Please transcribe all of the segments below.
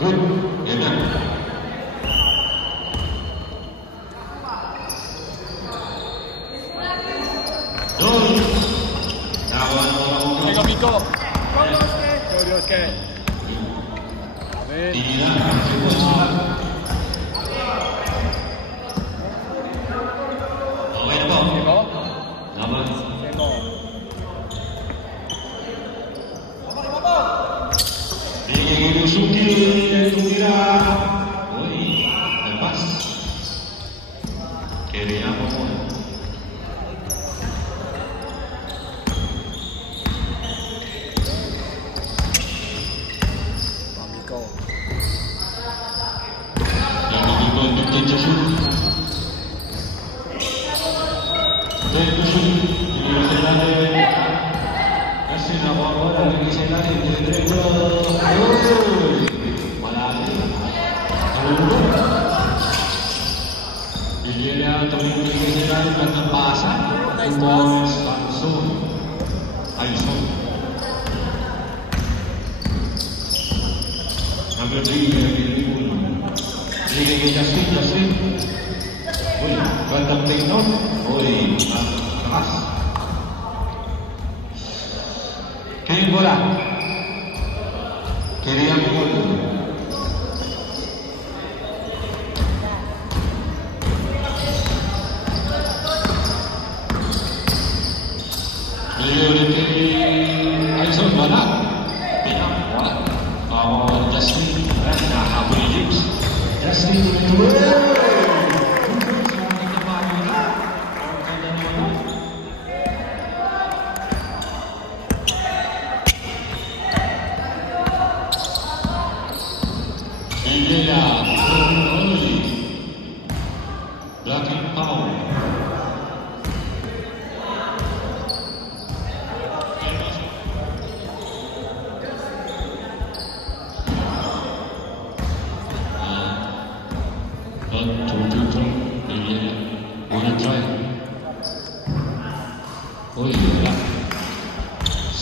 Good. Game na. Dos. Venga, Pico. Dios, que. A ver.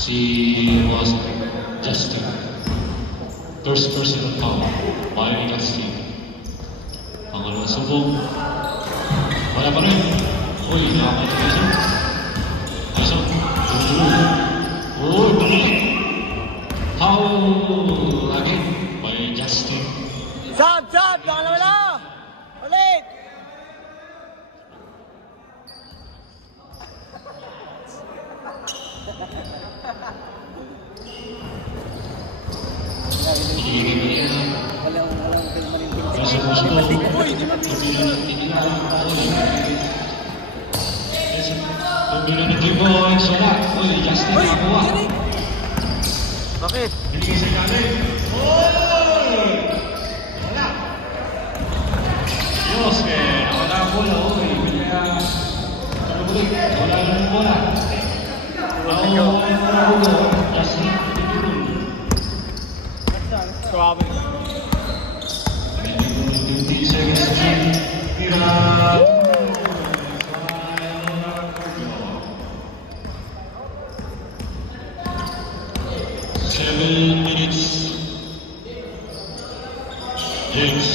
She was Justin. First personal foul. Byron Justin. Pangalawang subong. Wala pa rin. Uy, nakapag-tuloy. Aso. Uy, pangalik. Foul again by Justin. Sab! Baka na wala! Ulit! Pembelian 3 points, wala. Uy, Justin nakakuha. Bakit? Binigay sa ilalim. Uy! Wala. Diyos, wala ang bola. Uy, kaya talubulig. Wala ang bola. Justin, Grabe. 50 seconds to shoot. Tira. 7 minutes. James.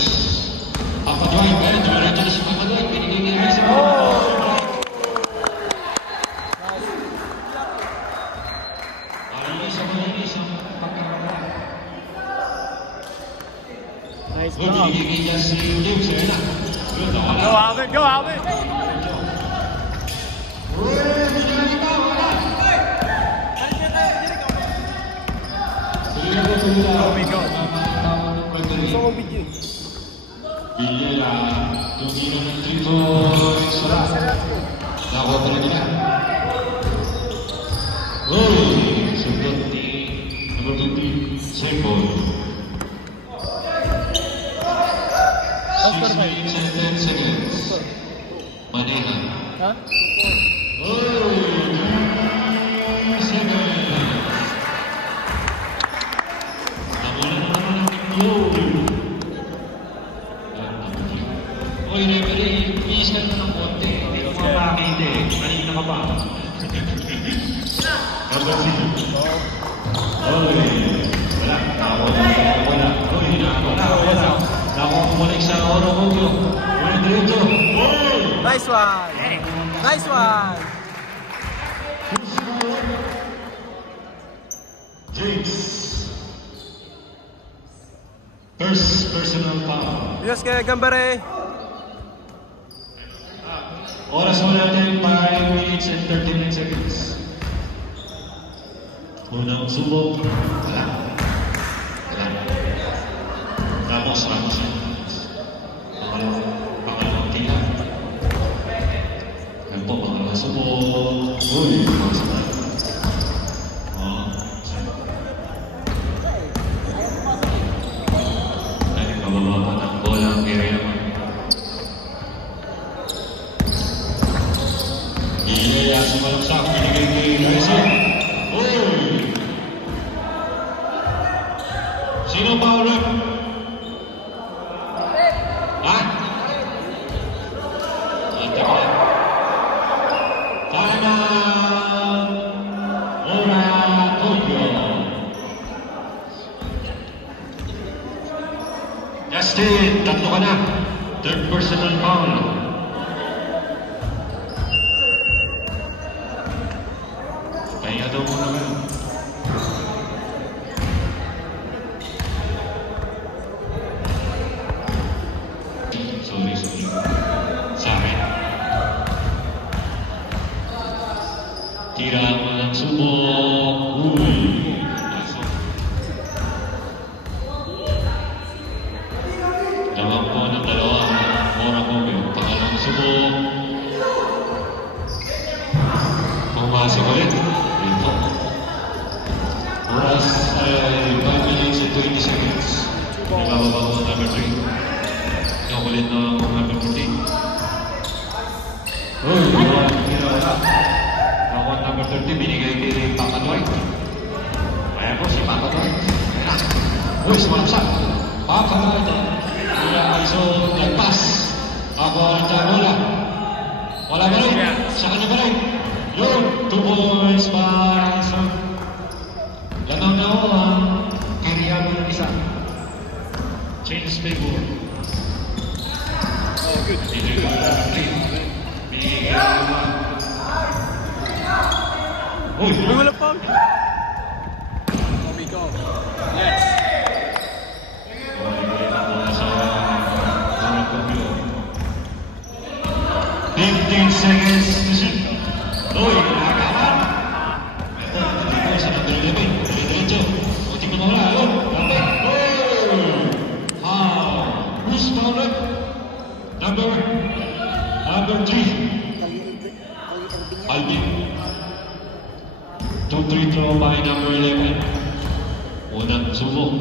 Papadrive, diretso na si Papadrive. Binigay niya sa malinis ang pagkakala. Nice Good, ball. binigay niya si James. Ayun na. Good, nawala. Go, Alvin! Go, Alvin! Villela, tumira ng 3 points. Nakuha pa rin nila. Uy! Sundot ni number 20, Sembol. 6 minutes and 10 seconds. Maneha. Ha? Uy! 3 seconds. Nawala na naman ang team. Uy, referee, please ka na ng konti. Hindi ko mapakita eh. Kanina ka pa. Kapag sino? Uy, wala. Wala. Nakakulik sa Oro Kogyo. Ulit dito. Nice one! Nice one! James. First personal foul. Yes, kaya Gambare. Oras mo natin 5 minutes and 39 seconds. Unang subok. Wala. Ramos. Pangalawang tila. Ayan po, pangalawang subok. Uy, pangalawang. Bababa ng bola ang area mo. Iya, sumalaksak. Binigay kay Rizal. Uy! Sino ba ulit? Ha? Teka. Time out! Ora Kogyo. Justin, tatlo ka na. Third personal foul. Pahinga daw muna kayo. Sorry. Sa akin. Tira mo ng subok. Uy. Tawag po ng dalawang Ora Kogyo. Pangalawang subok. Pumasok ulit. Dito. Oras ay 5 minutes and 20 seconds. Nabababa ko ng number 3. Nakulit na ang number 14. Uy, ginawa. Ako ang number 30 binigay kay Papa Dwight. Ayan po si Papa Dwight. Ayan na. Uy, sumalaksak. Papa Dwight. So, nagpas. Ako ang bola. Wala ba rin? Sa kanya ba rin? Yun, 2 points by Son. Lanaw na ako ang kiriyan ng isa. Change favor. Oh, good. Uy, wala pa. Yes. 15 seconds to shoot. Uy, nakakawan. Ito sa number 11. Diretso. Kunti ko mawala. Ayun. Dapat. Who's fouled? Number 3. Alvin. 2-3 throw by number 11. Unang subo.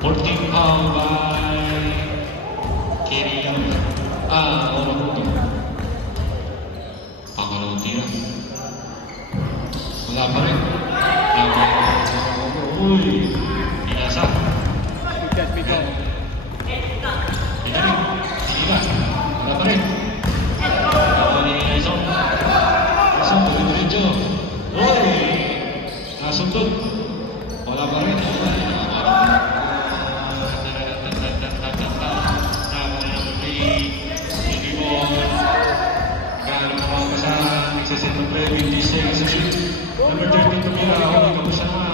14 foul by Kiriyan. Ora Kogyo. Pangalawang tira. Wala pa rin. Uy! Pinasa. Pinarin. Iba. Wala pa rin. Ako ni Rizal. Rizal, tuloy-tuloy. Uy! Nasundot. Wala pa rin. Nagsaset ng preview, hindi siya nagsaset. Number 13 tumira, ako ikaw siya naman.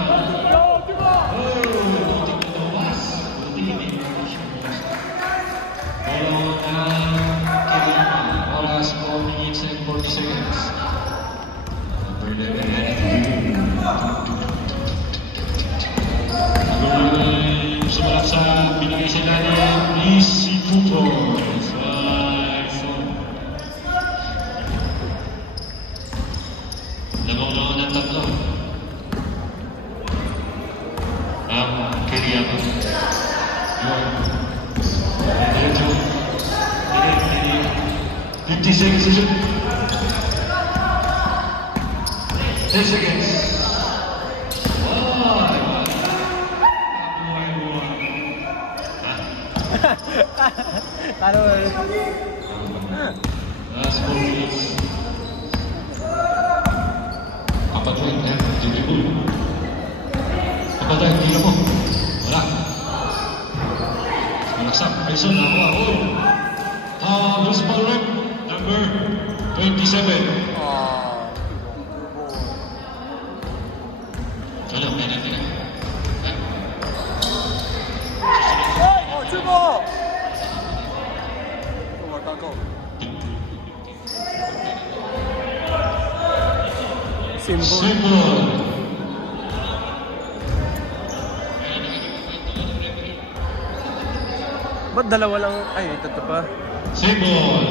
Butik na nawas. Butik na nawas. Pero kailangan, oras 4 minutes and 40 seconds. Number 11. Sumalak sa binigay sila ni Easy Tuto. Nagawa ng tatlo. Ang Kiriyan. Diretso. 50 seconds to shoot. 10 seconds. Last 4 minutes. Papa Dwight, dribble. Papa tayo, tira mo. Wala. Malaksak, Tyson, nakuha. Loose ball rep, number 27. Wala, kaya. 출고! Symbol. Ba't dalawa lang? Ay, ito pa. Symbol.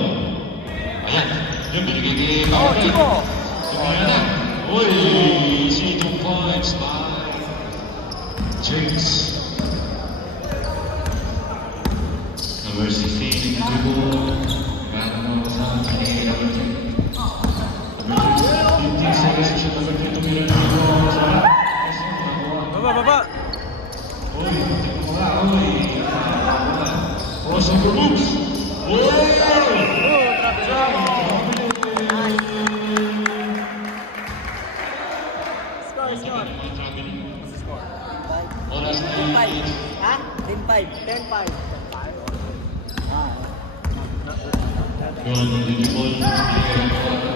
Ayan, yung binigay kay Paolo. Chico! Tumira na. Uy, see 2 points by James. Number 16, dribble. Number 15 seconds, shoot number 3, tumira na dribble. Baba! Uy, also for moves. Score. Oras na 10-5. Ha? 10-5.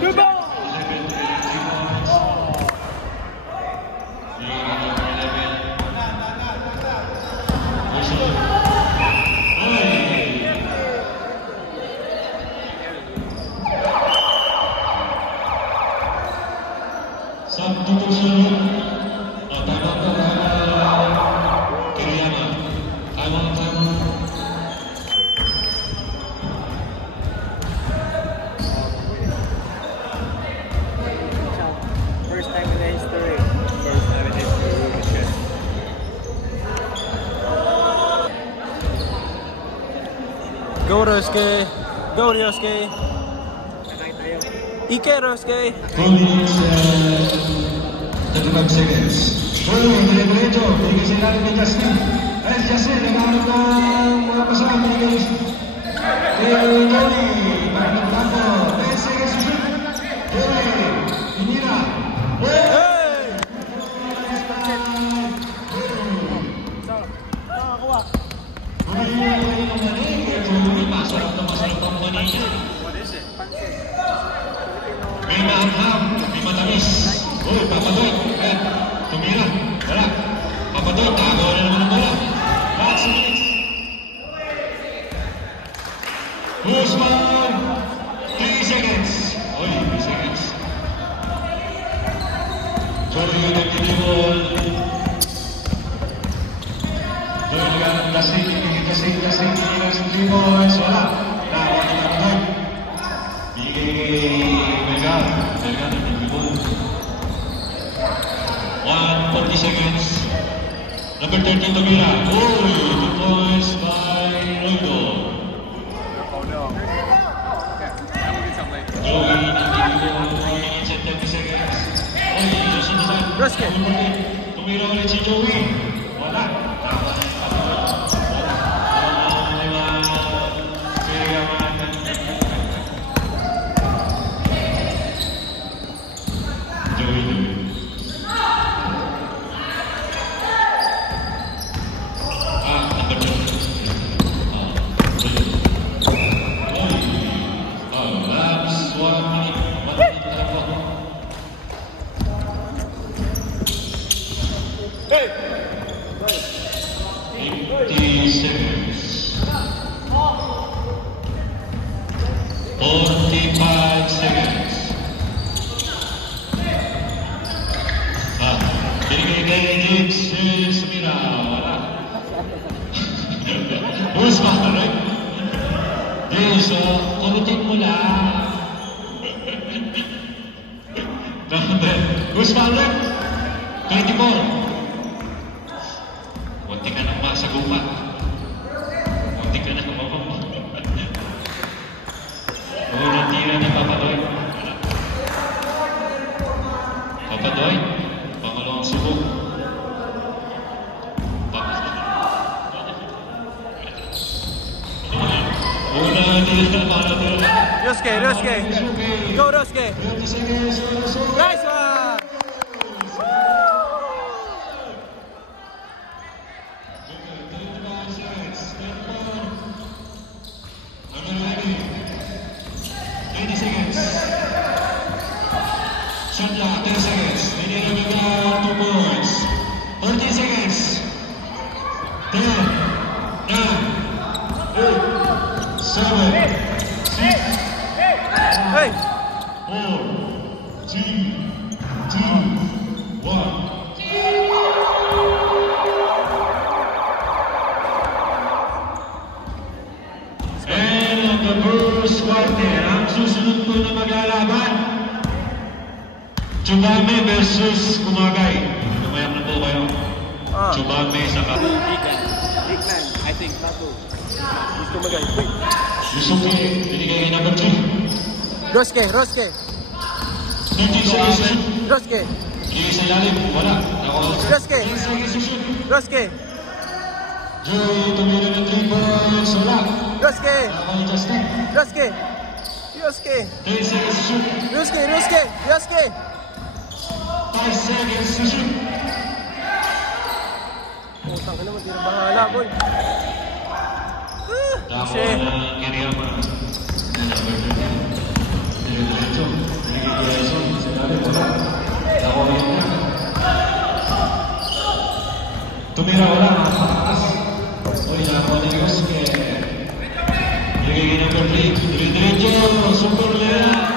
Good ball! Substitution. Tama po Kiriyama. Tama. First time in the history. Go Roske! Go Roske! Sakay tayo. Ike Roske! 2 minutes 35 seconds. Diretso. Bigay sila ni Justin. Justin, nagkaroon ng mga pasama. Bigay Johnny. Bakit ako? 10 seconds to shoot. Johnny. Inira. Hey! Nakakuha. Masarap ang manila. Pansin. May maanghang, may matamis. Uy, Papadoy. Ayan, tumira. Wala. Papadoy, tago na naman ang bola. Last minutes. Guzman. 3 seconds. Uy, 3 seconds. Sorry, yung nagtitibol. Doon yan, lasing, lasing. 3 points. Wala. Dapat na Papadoy. Bigay Melgar. Melgar nagtitibol. 140 seconds. Number 13, Tumira. Uy, 2 points by Roydo. Joey, nagtitibol. 4 minutes and 30 seconds. Uy, susunod. Roske. Tumira ulit si Joey. Wala. Guzman rep, 24. Munti ka nang masagupan. Munti ka nang mababa. Unang tira ni Papadoy. Papadoy, pangalawang subok. Unang tira ni Papadoy. Roske! Go Roske! Nice one! Hey! 4, 3, 2, 1. And the first quarter, ang susunod po na maglalaban, Chubame versus Kumagay. Lumayak na po kayo. Chubame sa Big man, I think, not two. He's Kumagay. Wait. Yusuke, binigay kay number 2. Rosuke, Rosuke, 13 seconds to shoot. Rosuke, Binigay sa ilalim, wala. Rosuke, 10 seconds to shoot. Rosuke, Joey, tumira ng 3 points, wala. Rosuke, Nakakay Justin. Rosuke, Yosuke, 10 seconds to shoot. Yosuke, Yosuke, Yosuke. 5 seconds to shoot. Putang ka naman, di na bahala, boy. Dako Shit. ng Kiriyama. Diretso. Diretso. Sinabi ko na. Dako yun na. Tumira wala. Mataas. Uy, dako na Yosuke. Bigay kay number 3. Diretso. Super Lea.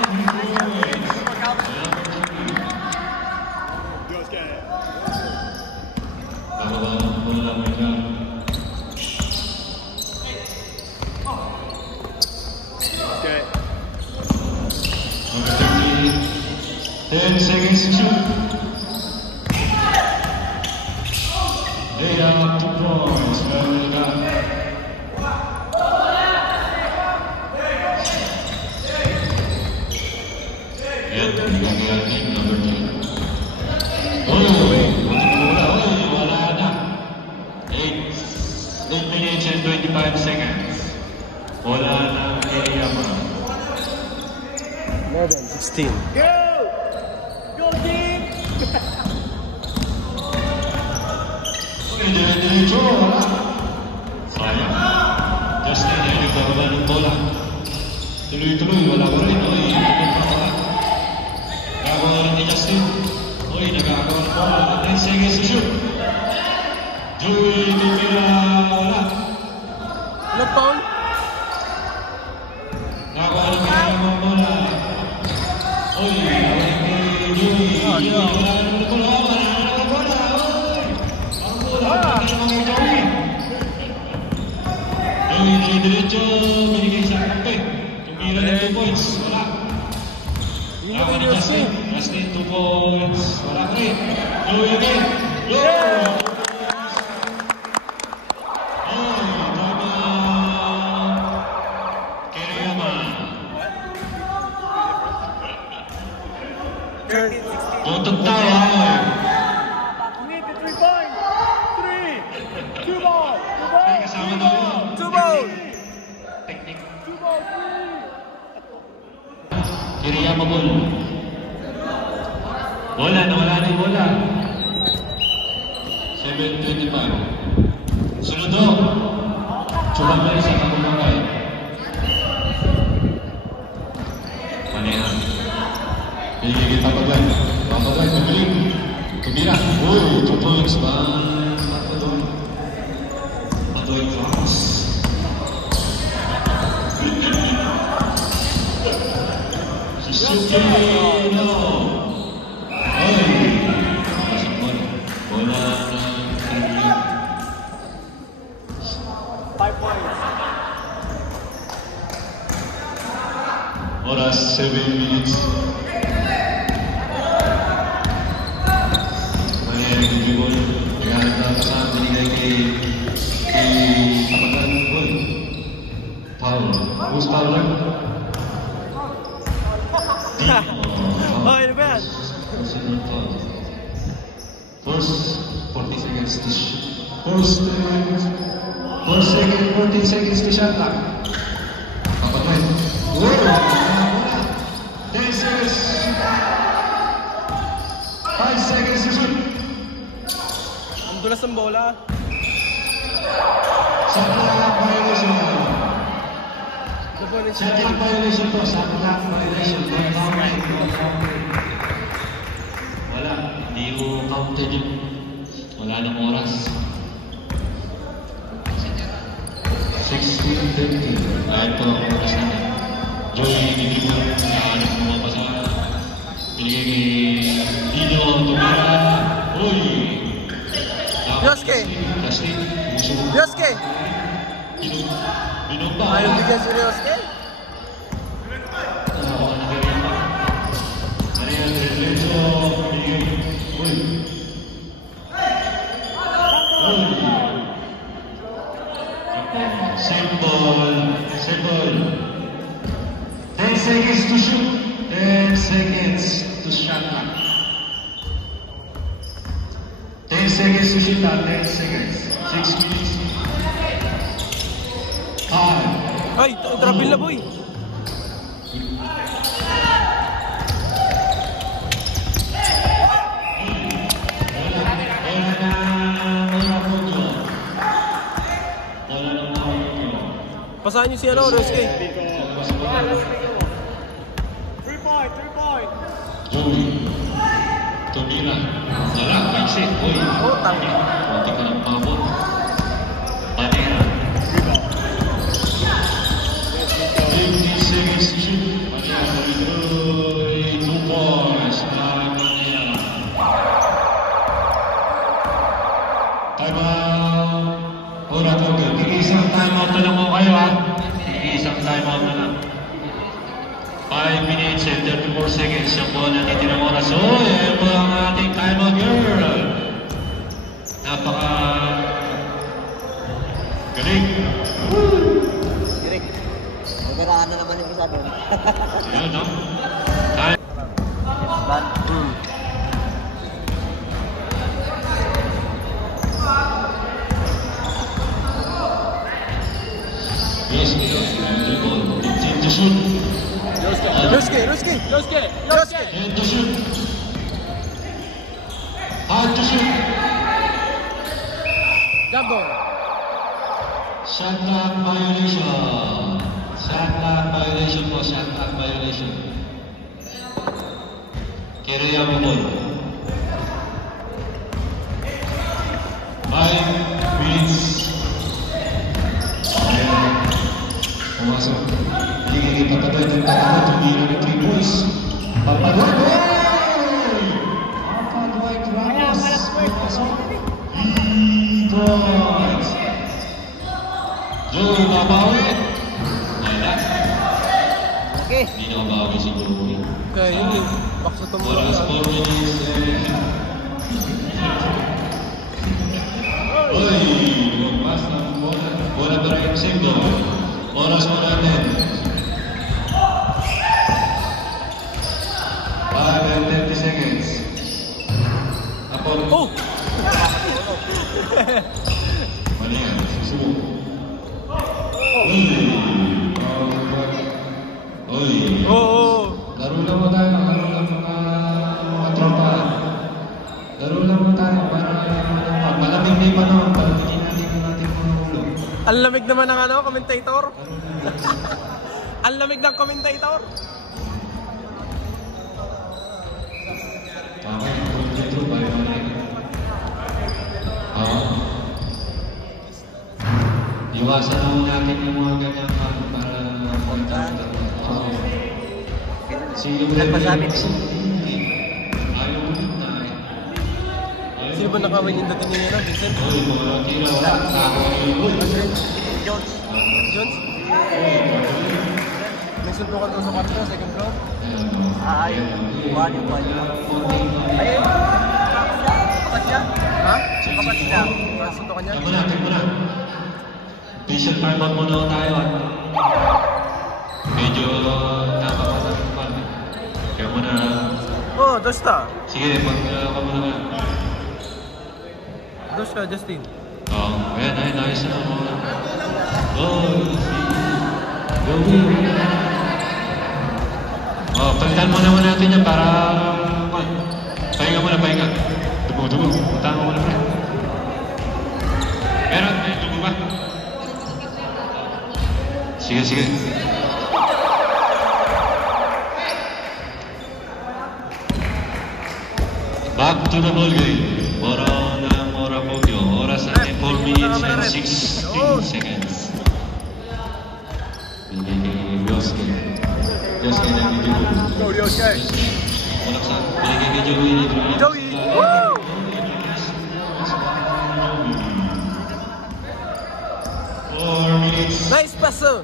Okay. 10 seconds to shoot. Laid out 2 points. Well done. Yan, bigyan team number 2. Wala na. 8 minutes and 25 seconds. Wala na area pa. More than 16. Go! Go, team! Diretso, wala. Sayang. Justin, ay nagbababa ng bola. Tuloy-tuloy, wala pa rin. Uy, nagagawa na rin ni Justin. Uy, nagagawa ng bola. 10 seconds to shoot. Joey, tumira, wala. Nag-foul? Nagagawa ng bola. Uy, wala kay Joey. Joey, wala ng bola. Wala ng bola. Uy, ang bola. Wala ng mga Joey. Joey, diretso, binigay sa kampe. Tumira ng 2 points. Wala. Nagagawa ni Justin. Justin, 2 points. Wala ka rin. Joey again. Joey! Tutup tayo, ay. We need the 3 points! 3! 2 ball! 2 ball! May kasama daw yun. 2 ball! Technique. 2 ball! 3! Kiriyama ball. Bola, nawala na yung bola. 7:25. Sunod do. Chubame sa Kumagay. Panehan. Pinigil Papagay. Papagay, pagaling. Tumira. Uy, 2 points ba? Padoy Cross. Susuki, no. Ay, pasok bola. Bola ng Kiriyama. 5 points. Oras 7 minutes. Ayan, yung ball. Naghanap na kasama binigay kay Papagan Boy. Foul. Who's foul lang? Oh, ano ba yan? Consider foul. First 40 seconds to shoot. First 40 seconds to shot clock. Papagan. Whoa! 10 seconds. 5 seconds to shoot. Ang dulas ng bola. Shot clock violation. Ano po Shot clock violation to. Shot clock violation. Wala. Hindi ko counted yun. Wala nang oras. 16:50. Kahit po ako oras natin. Joey Didibon na pumapasa. Binigay kay Dino Tumira. Uy! Yosuke! Plastic. Yosuke! Binumba. Ayaw bigyan si Yosuke? Simple. 10 seconds to shoot. 10 seconds to shot clock. 10 seconds to shoot at 10 seconds. 6 minutes. 5. Ay, travel na boy. Pasahan niyo si ano, Yosuke. 3 point, 3 point. Joey. Tumira. Wala, paisip. Uy. Oh, tama. Punta ka ng pabot. Panera. 50 seconds to shoot. Panera. 2 points. Panera. Time out. Ora to. Isang time out na lang mo kayo ha. Isang time out na lang. 5 minutes and 34 seconds yung po na nitinang oras. So, yan po ang ating time out girl. Napaka galing. Galing. Magkaraan na naman yung isa doon. Yan, no? Time. Yes, 15 to shoot. Yosuke! 10 to shoot. 5 to shoot. Jumbo! Shot clock violation. Shot clock violation po. Shot clock violation. Kirya mo po. 5 minutes. Pumasok. Hindi papagay ng tatalo. Tumira ng 3 boys. Papadway! Papadway Ramos. Pumasok. 3 points. Joey, mabawi. Wala. Okay. Hindi na mabawi si Joey. Kaya yun eh. Bakso tumulong Oras na. 4 minutes. Uy! Lumabas ng bola. Bola pa rin Singdo. Oras mo natin. 5 and 30 seconds. Apo. Oh! Mali yan. Subok. Uy! Uy! Oo! Laro lang mo tayo. Laro lang mga tropa. Laro lang mo tayo para malamig na yung panahon. Palamigin natin mga ulo. Ang lamig naman ng ano, commentator. Ang lamig ng commentator. Okay, ito ba yung iwasan naman natin yung mga ganyan para kontak. Nagpasabi. Ayaw ulit na eh. Sino ba nakawin yung dating niya na, Vincent? Uy, mga tira wala. Uy, Jones. Jones? May suntukan doon sa kwarto na, second floor. Ayun. Yung one. Ayun. Kapat siya. Ha? Kapat siya. Parang suntukan niya? Tingnan mo na. Official time out muna tayo at medyo nakapasakpan. Kaya muna. Oh, Dosta. Sige, pag ka muna ka. Dosta, Justin. Oo, ayan, ayos na mga. Palitan mo naman natin yan para pahinga muna, pahinga. Dugo. Puntahan mo muna, pre. Meron, dugo ba? Sige. Back to the ball game. Mora Pogyo. Oras natin 4 minutes and 16 seconds. Go, Ryosuke. Walang sa binigay kay Joey. Joey! Woo! Nice pass, sir.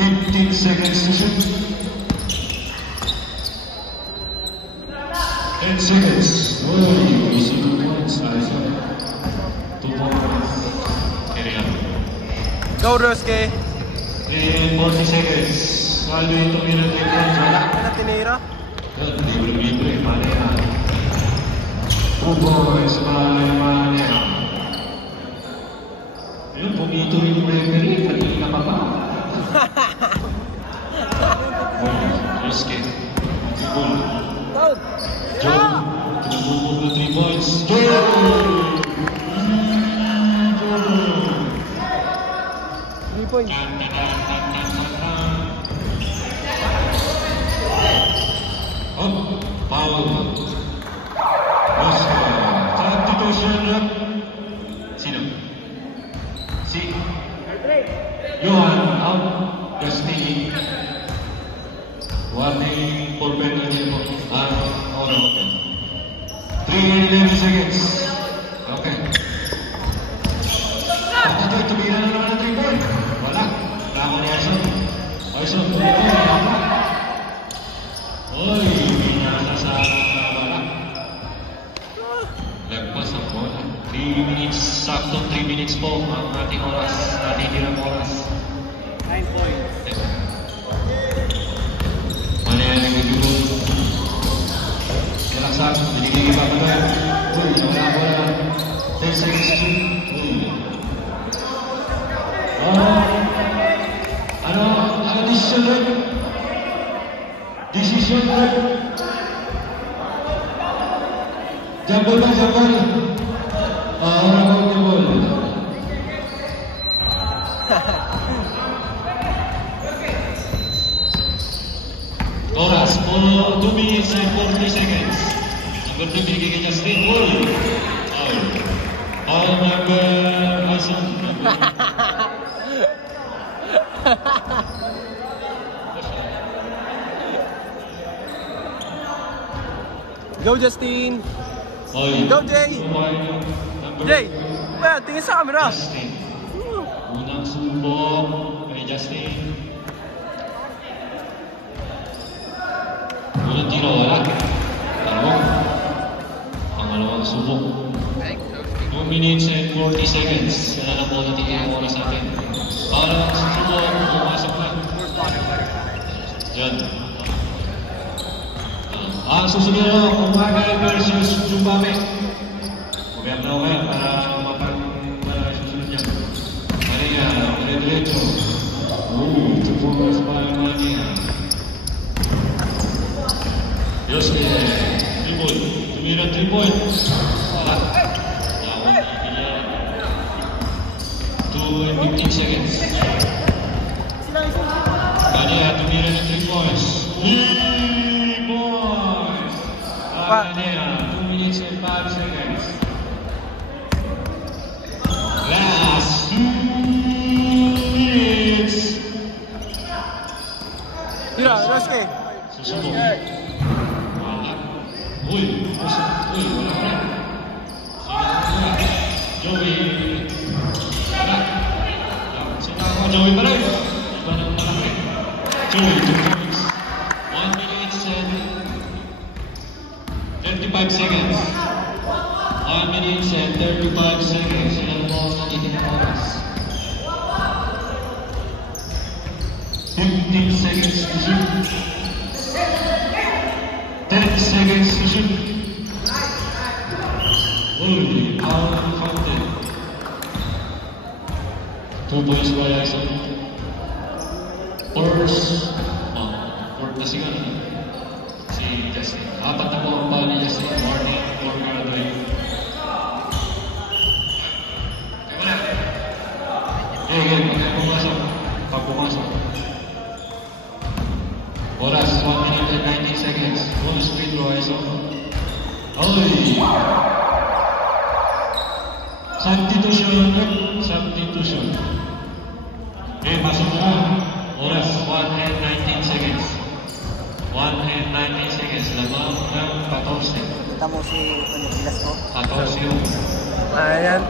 15 seconds to shoot. 10 seconds. Oh, easy 2 points. Nice. 2 points. Carry on. Go, Ryosuke. 40 seconds. Waldo yung tumira 3 points. Wala. Ano tinira? Yun, libre-libre. Mali na. 2 points. Mali. Ayun, pumito rin yung referee. Kanina pa ba? Ryosuke. Goal. Joe. Tinububog ng 3 points. Joe! Points. Oh, foul. Substitution. Sino? Si Johan out. Justin. Warning for penalty po. Orang mo. 3 seconds. Okay. Ito, tumira na naman ang 3 points. Wala. Tama ni Aison. Aison, tumira. Oy, binasa sa wala. Lagpas ang bola. 3 minutes, sakto 3 minutes po ang ating oras. Natitirang oras. 9 points. Manayang nagiguro. Kalaksak, binigay iba pa doon. Uy, wala bola. 10 seconds to shoot. Ano decision rin? Decision rin? Jambol na, jambol. Orang jambol. Oras for 2 minutes and 40 seconds. Number 2, binigay kay Justin. Foul number Aison. Go, Justin. Oy. Go, Jay. Jay, tingin sa camera. Justin. Unang subok kay Justin. Unang tiro, wala. Pangalawang subok. 2 minutes and 40 seconds. Yan na po natin yung oras natin. Pangalawang subok, pumasok na. Yan. Ang susunod na Umaga versus Jubame. Huwag na kayo para susunod niya. Maria, dire-diretso. Tupunas pa yung Maria. Ryosuke, 3 point. Tumira 3 points. Wala. Nakon na Emilia. 2 and 15 seconds. Maria, tumira ng 3 points. 3 points! Maria, 2 minutes and 5 seconds. Last 2 minutes. Tira, Ryosuke. Susubok. Uy, wala ka rin. Joey. Wala. Sinako, Joey pa rin. Iba ng malaki. Joey, 2 points. 1 minute and 35 seconds. 1 minute and 35 seconds. Ilang mo natin ang oras. 15 seconds to shoot. 10 seconds to shoot. Holy, out of fountain. 2 points by Aison. Fourth kasi nga. Si Justin. 4 na po ang ball ni Justin. Warning for graduate. Kaya na. Again, pag pumasok. Oras, 1 minute and 19 seconds. Bonus free throw, Aison. Oy! Substitution. Okay, pasok na. Oras, 1 and 19 seconds. 1 and 19 seconds. Lamang ng 14. Kita mo si Gilas ko. 14 yun. Ayan.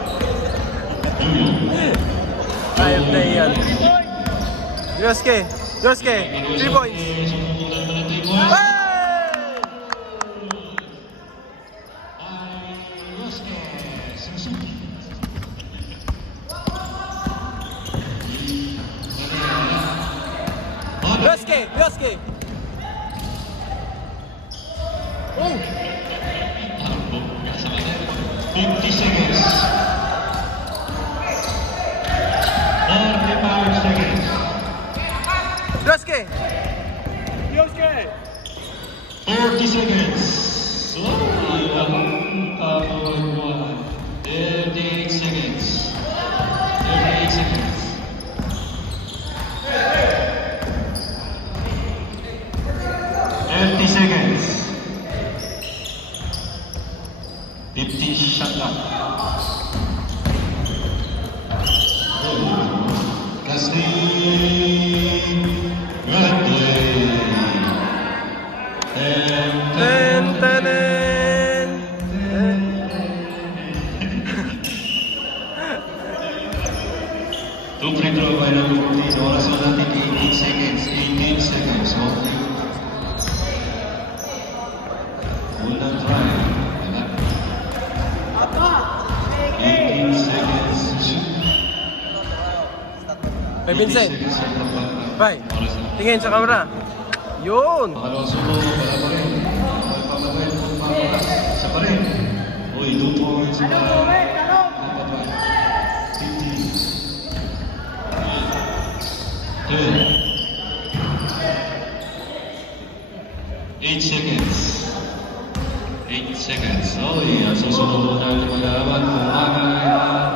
Ayop na yan. Yosuke! Yosuke! 3 points! Sumukulan mo ng 3 points. Hey! Yosuke Suzuki. Yosuke! Yosuke! Oh! 50 seconds. 45 seconds. Yosuke! Yosuke! 40 seconds. Oh, 38 seconds. 38 seconds. 30 seconds. 50 shot clock. Casting. Right play. Ten, ten, Two free throw by number 14. Oras na natin 18 seconds. 18 seconds. Okay. Unang try. 18 seconds. Hey, Vincent. 18 seconds ang clock. Bye. Oras na. Tingin sa camera. Yun! Pangalawang subo, wala pa rin. May pamagay, isa pa rin. Uy, 2 points ba? Dapat ba? 15. 8 seconds. 8 seconds. Uy, ang susunod na lumalaban kung Angay at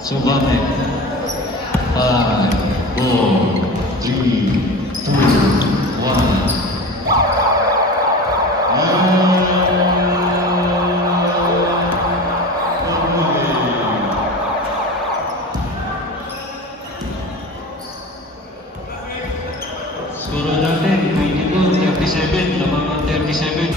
Subate. 5, 4, 3, 2, 1. Skoro natin, 22-37, lamang ang 37.